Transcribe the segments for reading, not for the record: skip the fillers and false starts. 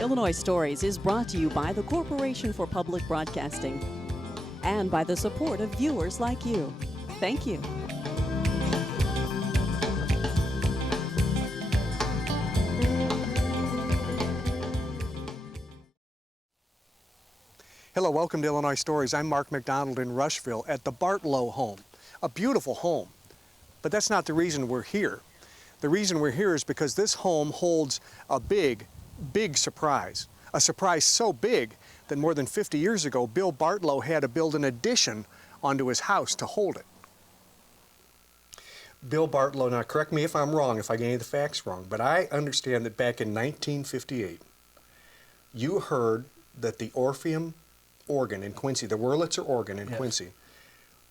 Illinois Stories is brought to you by the Corporation for Public Broadcasting and by the support of viewers like you. Thank you. Hello, welcome to Illinois Stories. I'm Mark McDonald in Rushville at the Bartlow home, a beautiful home. But that's not the reason we're here. The reason we're here is because this home holds a big surprise. A surprise so big that more than 50 years ago, Bill Bartlow had to build an addition onto his house to hold it. Bill Bartlow, now correct me if I'm wrong, if I get any of the facts wrong, but I understand that back in 1958, you heard that the Orpheum organ in Quincy, the Wurlitzer organ in Quincy,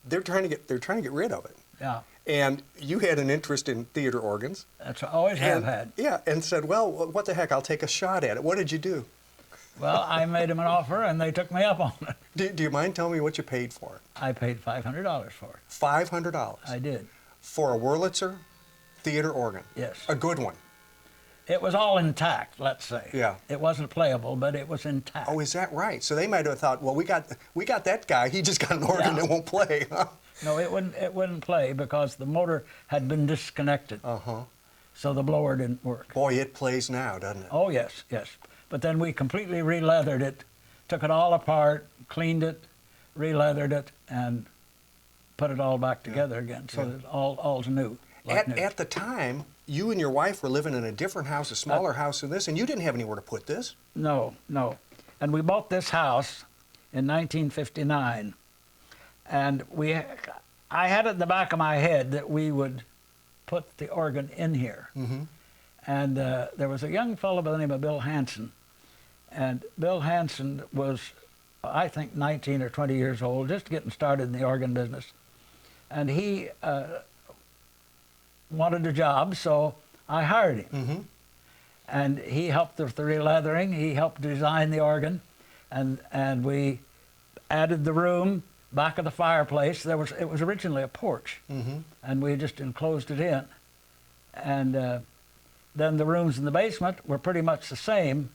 they're trying to get rid of it. Yeah. And you had an interest in theater organs. That's what I always have had. Yeah, and said, well, what the heck, I'll take a shot at it. What did you do? Well, I made them an offer, and they took me up on it. Do you mind telling me what you paid for it? I paid $500 for it. $500? I did. For a Wurlitzer theater organ? Yes. A good one? It was all intact, let's say. Yeah. It wasn't playable, but it was intact. Oh, is that right? So they might have thought, well, we got that guy. He just got an organ that won't play, huh? No, it wouldn't play because the motor had been disconnected. Uh-huh. So the blower didn't work. Boy, it plays now, doesn't it? Oh, yes, yes. But then we completely re-leathered it, took it all apart, cleaned it, re-leathered it, and put it all back together again. So that all's new. At the time, you and your wife were living in a different house, a smaller house than this, and you didn't have anywhere to put this. No. And we bought this house in 1959. And I had it in the back of my head that we would put the organ in here. Mm-hmm. And there was a young fellow by the name of Bill Hansen. And Bill Hansen was, I think, 19 or 20 years old, just getting started in the organ business. And he wanted a job, so I hired him. Mm-hmm. And he helped with the re-leathering. He helped design the organ. And we added the room back of the fireplace. It was originally a porch, and we just enclosed it in. And then the rooms in the basement were pretty much the same.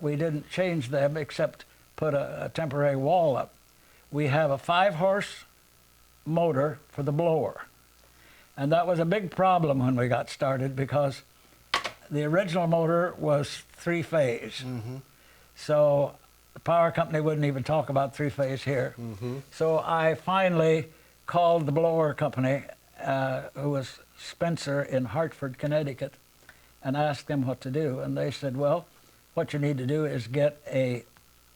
We didn't change them except put a temporary wall up. We have a 5-horse motor for the blower. And that was a big problem when we got started because the original motor was 3-phase. Mm-hmm. So the power company wouldn't even talk about 3-phase here. Mm-hmm. So I finally called the blower company, who was Spencer in Hartford, Connecticut, and asked them what to do. And they said, well, what you need to do is get a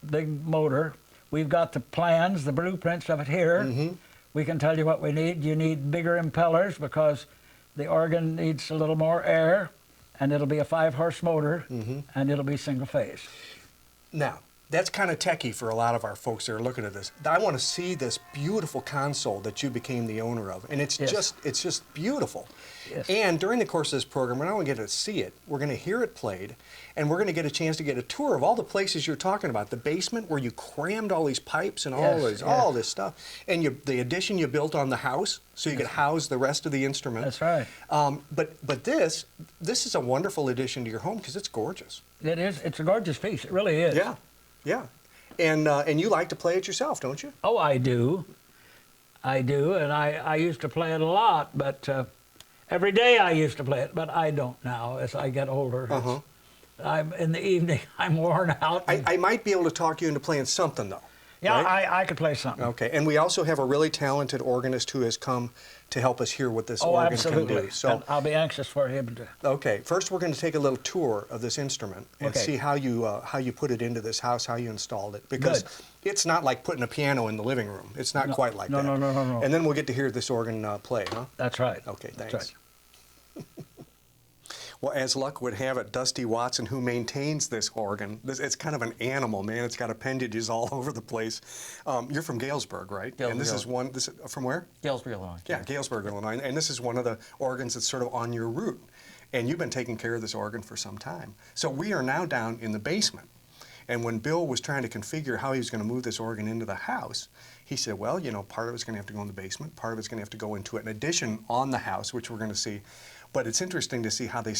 big motor. We've got the plans, the blueprints of it here. Mm-hmm. We can tell you what we need. You need bigger impellers because the organ needs a little more air, and it'll be a 5-horse motor, and it'll be single phase. Now, that's kind of techie for a lot of our folks that are looking at this. I want to see this beautiful console that you became the owner of, and it's just beautiful. Yes. And during the course of this program, we're not only going to see it, we're going to hear it played, and we're going to get a chance to get a tour of all the places you're talking about. The basement where you crammed all these pipes and all this stuff, and the addition you built on the house so you could house the rest of the instrument. That's right. But this is a wonderful addition to your home because it's gorgeous. It is. It's a gorgeous piece. It really is. Yeah. Yeah, and you like to play it yourself, don't you? Oh, I do. And I used to play it a lot, but every day I used to play it, but I don't now as I get older. I'm in the evening, I'm worn out. I might be able to talk you into playing something, though. Yeah, right? I could play something. Okay, and we also have a really talented organist who has come to help us hear what this organ can do. So and I'll be anxious for him to. Okay, first we're going to take a little tour of this instrument and see how you put it into this house, how you installed it, because it's not like putting a piano in the living room. It's not quite like that. No. And then we'll get to hear this organ play, huh? That's right. Okay, thanks. That's right. Well, as luck would have it, Dusty Watson, who maintains this organ, it's kind of an animal, man. It's got appendages all over the place. You're from Galesburg, right? Galesburg. And this is one, from where? Galesburg, Illinois. Yeah, Galesburg, Illinois. And this is one of the organs that's sort of on your route. And you've been taking care of this organ for some time. So we are now down in the basement. And when Bill was trying to configure how he was going to move this organ into the house, he said, well, you know, part of it's going to have to go in the basement, part of it's going to have to go into an addition on the house, which we're going to see. But it's interesting to see how they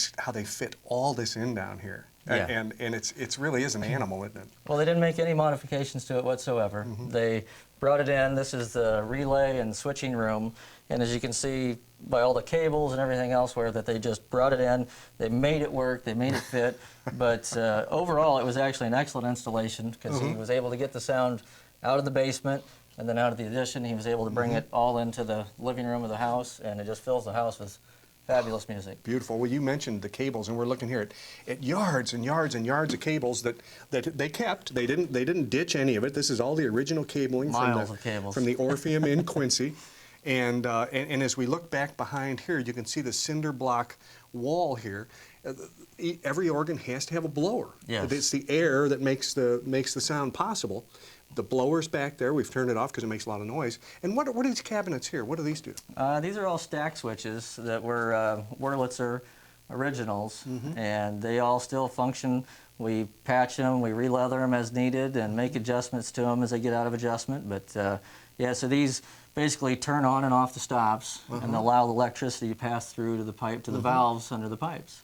fit all this in down here. and it's really is an animal, isn't it? Well, they didn't make any modifications to it whatsoever. They brought it in. This is the relay and switching room, and as you can see by all the cables and everything elsewhere, that they just brought it in. They made it work. They made it fit. But overall, it was actually an excellent installation because he was able to get the sound out of the basement and then out of the addition. He was able to bring it all into the living room of the house, and it just fills the house with fabulous music. Beautiful. Well, you mentioned the cables, and we're looking here at yards and yards and yards of cables that they kept. They didn't ditch any of it. This is all the original cabling Miles of cables. from the Orpheum in Quincy. And as we look back behind here, you can see the cinder block wall here. Every organ has to have a blower. Yes. It's the air that makes the sound possible. The blower's back there. We've turned it off because it makes a lot of noise. And what are these cabinets here? What do these do? These are all stack switches that were Wurlitzer originals, and they all still function. We patch them, we re-leather them as needed, and make adjustments to them as they get out of adjustment. But yeah, so these basically turn on and off the stops and allow the electricity to pass through to the pipe, to the valves under the pipes.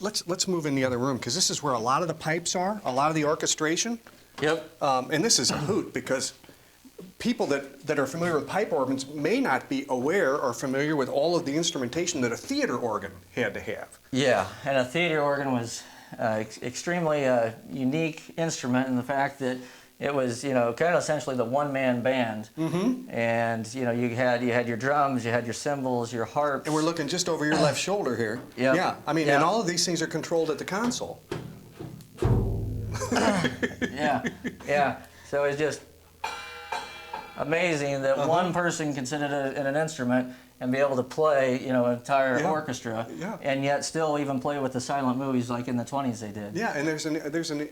Let's move in the other room because this is where a lot of the pipes are, a lot of the orchestration. Yep. And this is a hoot because people that are familiar with pipe organs may not be aware or familiar with all of the instrumentation that a theater organ had to have. Yeah, and a theater organ was extremely unique instrument in the fact that it was, kind of essentially the one-man band. And, you had your drums, you had your cymbals, your harps. And we're looking just over your left shoulder here. Yep. Yeah, I mean, and all of these things are controlled at the console. Yeah. So it's just amazing that one person can sit at an instrument and be able to play, an entire orchestra, and yet still even play with the silent movies like in the 20s they did. Yeah, and there's an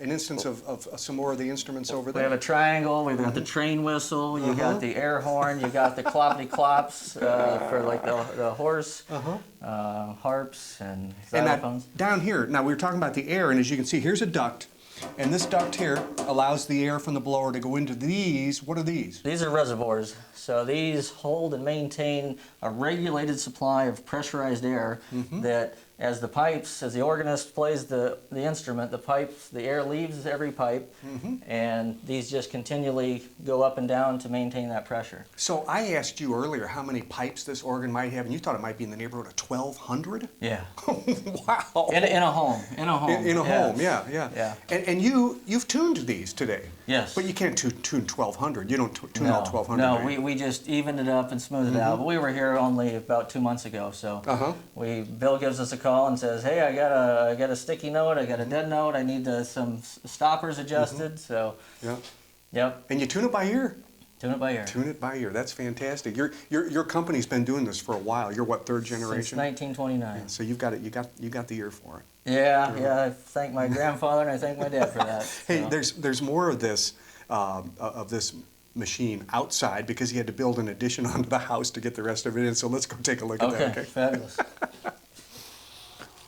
instance of some more of the instruments over there. We have a triangle. We've got the train whistle. You got the air horn. You got the cloppity clops for like the horse, harps and xylophones. And down here, now we were talking about the air, and as you can see, here's a duct. And this duct here allows the air from the blower to go into these. What are these? These are reservoirs. So these hold and maintain a regulated supply of pressurized air that as the organist plays the instrument, the air leaves every pipe, and these just continually go up and down to maintain that pressure. So I asked you earlier how many pipes this organ might have, and you thought it might be in the neighborhood of 1,200? Yeah. Wow. In a home. In a home, yeah. And you've tuned these today. Yes. But you can't tune 1,200. You don't tune all 1,200. No, right? we just evened it up and smoothed it out. But we were here only about 2 months ago, so Bill gives us a call and says, "Hey, I got a sticky note, I got a dead note, I need some stoppers adjusted." So, yep. And you tune it by ear. Tune it by ear. Tune it by ear. That's fantastic. Your company's been doing this for a while. You're what, third generation? Since 1929. Yeah, so you've got it. You got the ear for it. Yeah. I thank my grandfather and I thank my dad for that. Hey, there's more of this machine outside because he had to build an addition onto the house to get the rest of it in. So let's go take a look at that. Okay. Fabulous.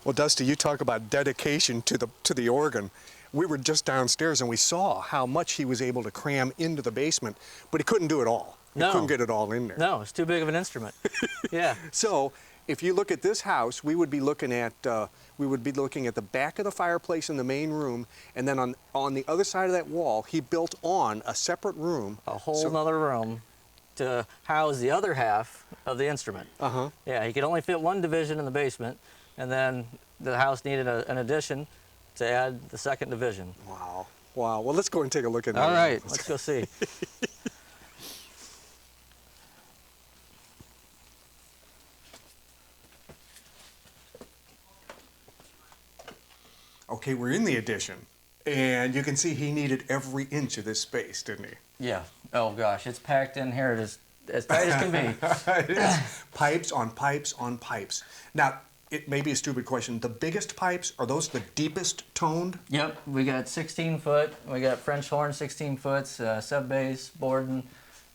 Well, Dusty, you talk about dedication to the organ. We were just downstairs and we saw how much he was able to cram into the basement, but he couldn't do it all. He couldn't get it all in there. No, it's too big of an instrument. Yeah. So if you look at this house, we would be looking at the back of the fireplace in the main room, and then on the other side of that wall, he built on a separate room. A whole nother room to house the other half of the instrument. Yeah, he could only fit one division in the basement, and then the house needed an addition to add the second division. Wow. Well, let's go and take a look at that. All right, let's go see. Okay, we're in the addition, and you can see he needed every inch of this space, didn't he? Yeah. Oh gosh, it's packed in here as tight as can be. It is. Pipes on pipes on pipes. Now, it may be a stupid question. The biggest pipes, are those the deepest toned? Yep, we got 16 foot. We got French horn 16 foots, sub bass, Borden.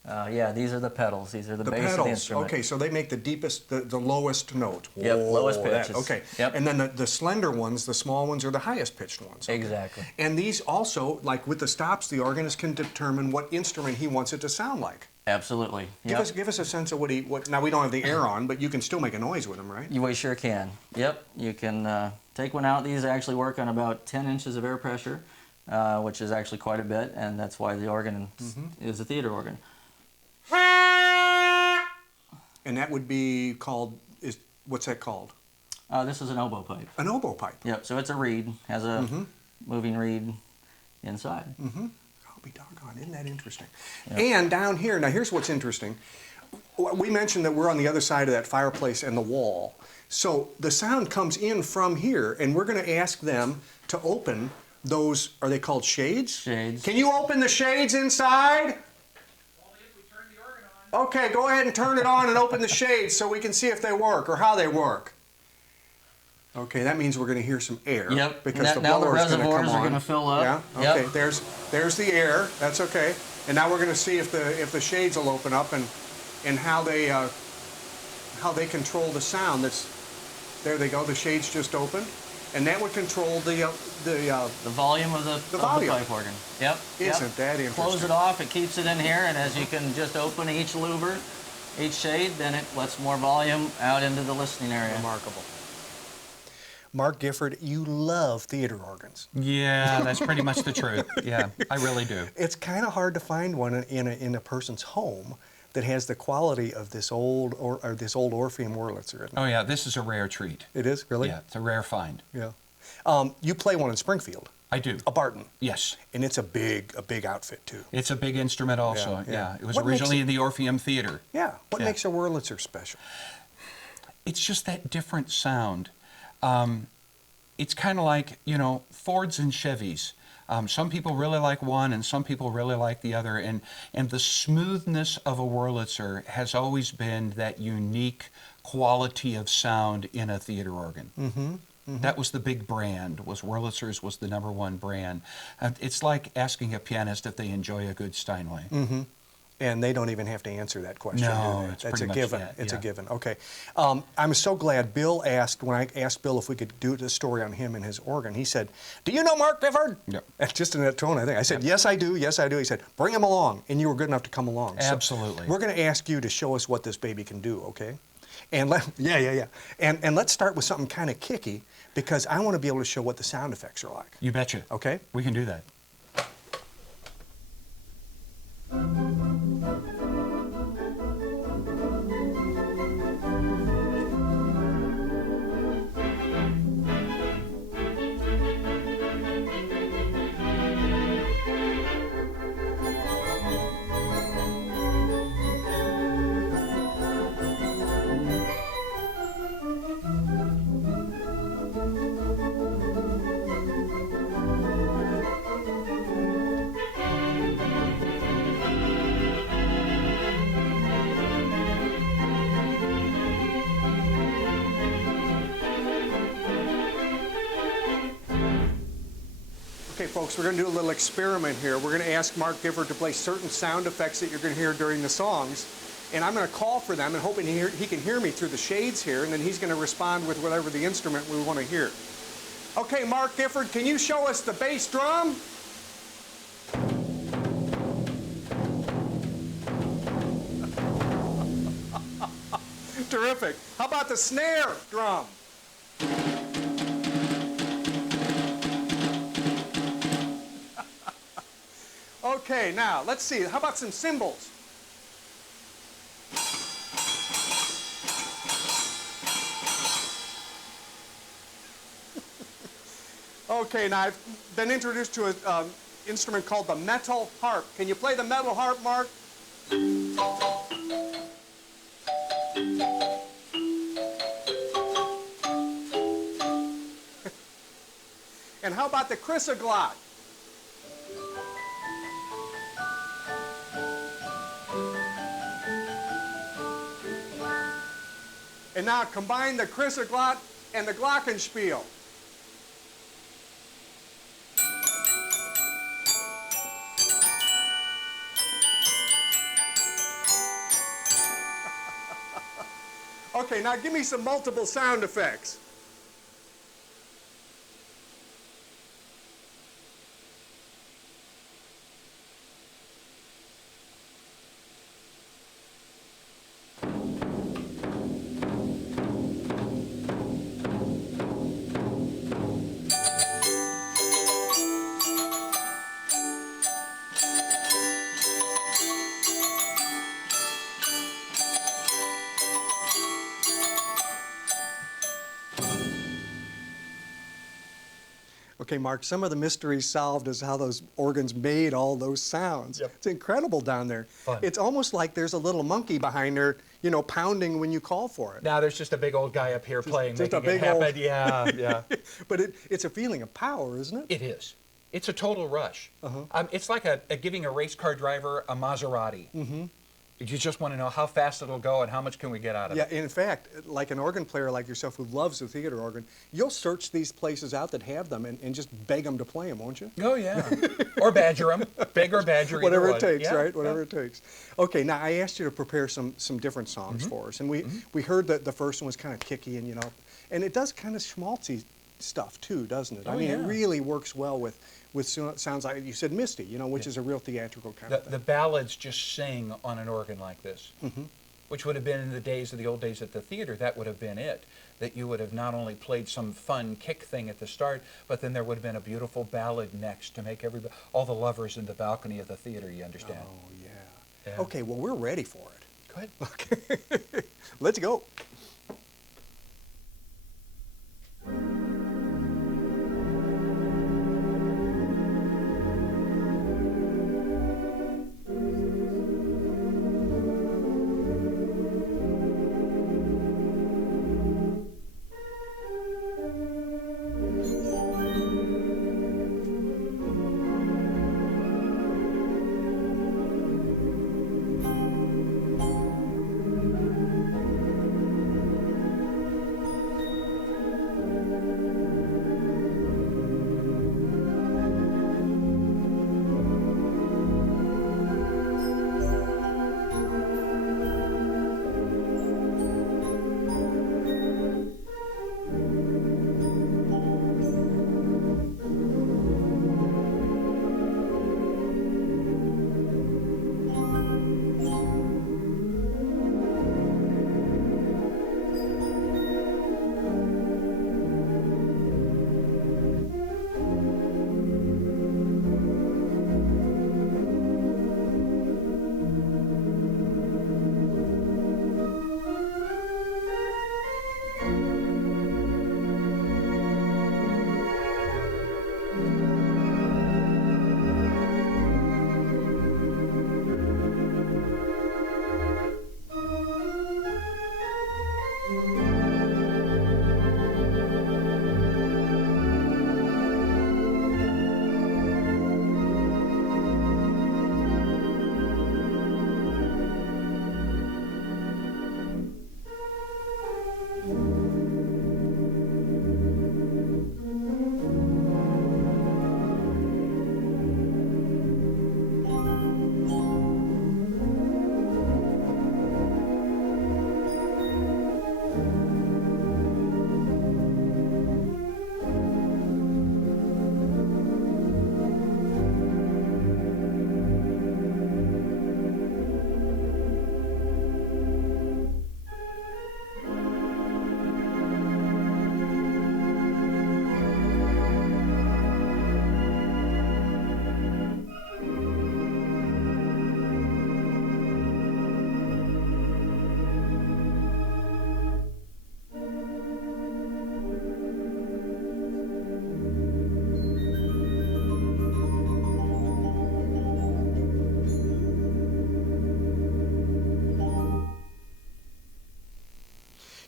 Yeah, these are the pedals. These are the bass of the instrument. Okay, so they make the deepest, the lowest note. Yep, lowest pitches. Okay. Yep. And then the slender ones, the small ones, are the highest pitched ones. Okay. Exactly. And these also, like with the stops, the organist can determine what instrument he wants it to sound like. Absolutely. Give us a sense of what. Now we don't have the air on, but you can still make a noise with them, right? We sure can. Yep. You can take one out. These actually work on about 10 inches of air pressure, which is actually quite a bit, and that's why the organ is a theater organ. And that would be called. What's that called? This is an oboe pipe. An oboe pipe. Yep. So it's a reed. Has a moving reed inside. I'll be doggone. Isn't that interesting? Yep. And down here, now here's what's interesting. We mentioned that we're on the other side of that fireplace and the wall. So the sound comes in from here, and we're going to ask them to open those, are they called shades? Shades. Can you open the shades inside? Only if we turn the organ on. Okay, go ahead and turn it on and open the shades so we can see if they work or how they work. Okay, that means we're going to hear some air. Yep. Because the now the blower is going to come on. reservoirs are going to fill up. Yeah. Okay. Yep. There's the air. That's okay. And now we're going to see if the shades will open up and how they control the sound. There they go. The shades just opened, and that would control the volume of the pipe organ. Yep. Isn't that interesting? Close it off. It keeps it in here, and as you can just open each louver, each shade, then it lets more volume out into the listening area. Remarkable. Mark Gifford, you love theater organs. Yeah, that's pretty much the truth. Yeah, I really do. It's kind of hard to find one in a person's home that has the quality of this old Orpheum Wurlitzer. Oh yeah, this is a rare treat. It is, really? Yeah, it's a rare find. Yeah. You play one in Springfield. I do. A Barton. Yes. And it's a big outfit too. It's a big instrument also. Yeah. It was What originally makes in the Orpheum Theater. Yeah. What Yeah. makes a Wurlitzer special? It's just that different sound. It's kind of like, Fords and Chevys. Some people really like one and some people really like the other. And the smoothness of a Wurlitzer has always been that unique quality of sound in a theater organ. That was the big brand, Wurlitzer's was the #1 brand. It's like asking a pianist if they enjoy a good Steinway. And they don't even have to answer that question, No, do they? it's That's pretty a much given. that, It's a yeah. given. Okay. I'm so glad Bill asked, when I asked Bill if we could do the story on him and his organ, he said, "Do you know Mark Gifford?" Yep. And just in that tone, I think. I said, "Yes, I do. Yes, I do." He said, "Bring him along." And you were good enough to come along. Absolutely. So we're going to ask you to show us what this baby can do, okay? And And let's start with something kind of kicky, because I want to be able to show what the sound effects are like. You betcha. Okay? We can do that. Okay, folks, we're going to do a little experiment here. We're going to ask Mark Gifford to play certain sound effects that you're going to hear during the songs. And I'm going to call for them and hoping he can hear me through the shades here, and then he's going to respond with whatever the instrument we want to hear. Okay, Mark Gifford, can you show us the bass drum? Terrific. How about the snare drum? Okay, now, let's see. How about some cymbals? Okay, now I've been introduced to an instrument called the metal harp. Can you play the metal harp, Mark? And how about the chrysoglot? And now combine the chrysoglot and the glockenspiel. Okay, now give me some multiple sound effects. Okay, Mark, some of the mysteries solved is how those organs made all those sounds. Yep. It's incredible down there. Fun. It's almost like there's a little monkey behind there, you know, pounding when you call for it. Now there's just a big old guy up here playing, just a making it big happen. old- Yeah, yeah. But it's a feeling of power, isn't it? It is. It's a total rush. It's like giving a race car driver a Maserati. You just want to know how fast it'll go and how much can we get out of Yeah, it. in fact, like an organ player like yourself who loves the theater organ, you'll search these places out that have them and just beg them to play them, won't you? Oh, yeah. Or badger them. Beg or badger, Whatever either it one. takes, Yeah, right? Whatever yeah. it takes. Okay, now I asked you to prepare some different songs for us, and we heard that the first one was kind of kicky and, you know, and it does kind of schmaltzy stuff too, doesn't it? I Oh, mean, yeah. it really works well with sounds like you said Misty, you know, which is a real theatrical kind of thing. The ballads just sing on an organ like this, which would have been in the old days at the theater, that would have been it. That you would have not only played some fun kick thing at the start, but then there would have been a beautiful ballad next to make all the lovers in the balcony of the theater, you understand? Oh, yeah. Yeah. Okay, well, we're ready for it. Go ahead. Okay, let's go.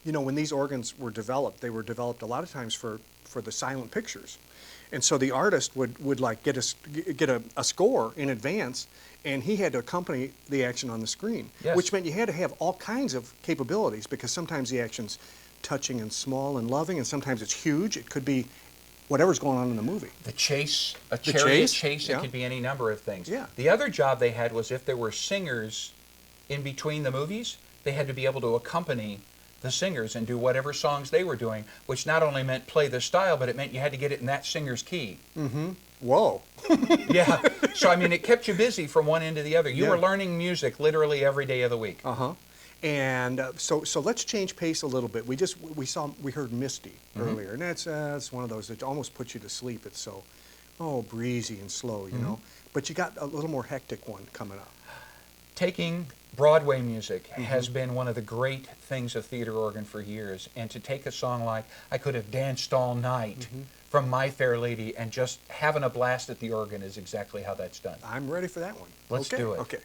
You know, when these organs were developed, they were developed a lot of times for the silent pictures. And so the artist would like get a score in advance, and he had to accompany the action on the screen, Yes. which meant you had to have all kinds of capabilities, because sometimes the action's touching and small and loving, and sometimes it's huge. It could be whatever's going on in the movie. The chase, a The chariot chase, chase, yeah. it could be any number of things. Yeah. The other job they had was if there were singers in between the movies, they had to be able to accompany the singers and do whatever songs they were doing, which not only meant play the style, but it meant you had to get it in that singer's key. Whoa. Yeah. So, I mean, it kept you busy from one end to the other. You Yeah. were learning music literally every day of the week. Uh-huh. And so let's change pace a little bit. We heard Misty earlier, and that's one of those that almost puts you to sleep. It's so, breezy and slow, you know. But you got a little more hectic one coming up. Taking Broadway music has been one of the great things of theater organ for years, and to take a song like I Could Have Danced All Night from My Fair Lady and just having a blast at the organ is exactly how that's done. I'm ready for that one. Let's do it. Okay.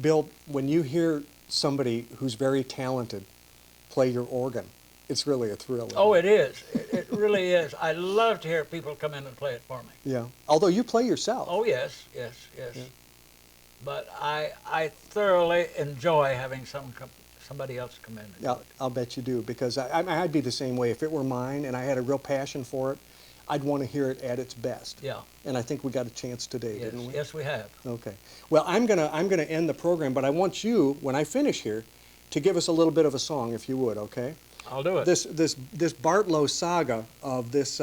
Bill, when you hear somebody who's very talented play your organ, it's really a thrill. Oh, it is. It really is. I love to hear people come in and play it for me. Yeah. Although you play yourself. Oh, yes. Yeah. But I thoroughly enjoy having somebody else come in and do it. I'll bet you do, because I'd be the same way. If it were mine and I had a real passion for it, I'd want to hear it at its best. Yeah. And I think we got a chance today, Yes. didn't we? Yes, we have. Okay. Well, I'm gonna end the program, but I want you, when I finish here, to give us a little bit of a song, if you would. Okay. I'll do it. This Bartlow saga of this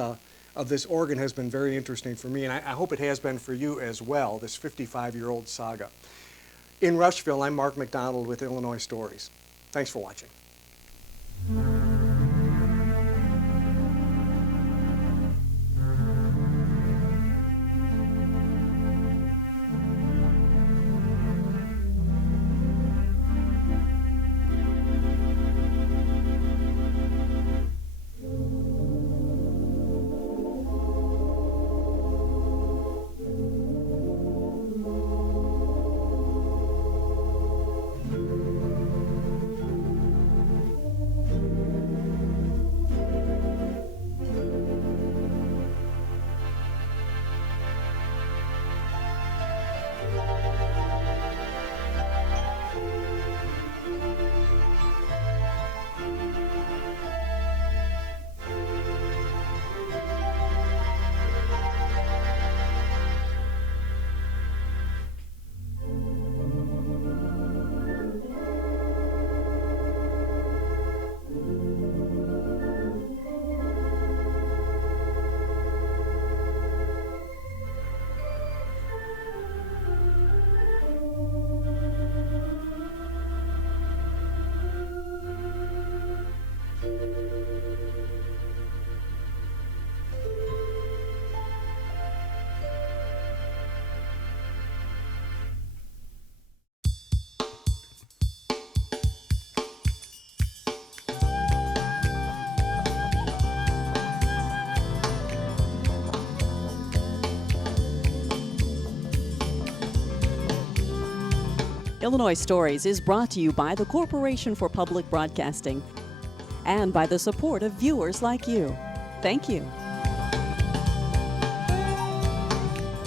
organ has been very interesting for me, and I hope it has been for you as well. This 55-year-old saga. In Rushville, I'm Mark McDonald with Illinois Stories. Thanks for watching. Illinois Stories is brought to you by the Corporation for Public Broadcasting and by the support of viewers like you. Thank you.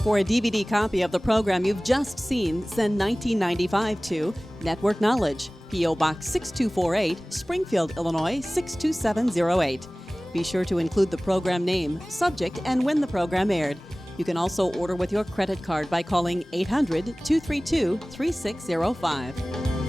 For a DVD copy of the program you've just seen, send 1995 to Network Knowledge, P.O. Box 6248, Springfield, Illinois 62708. Be sure to include the program name, subject, and when the program aired. You can also order with your credit card by calling 800-232-3605.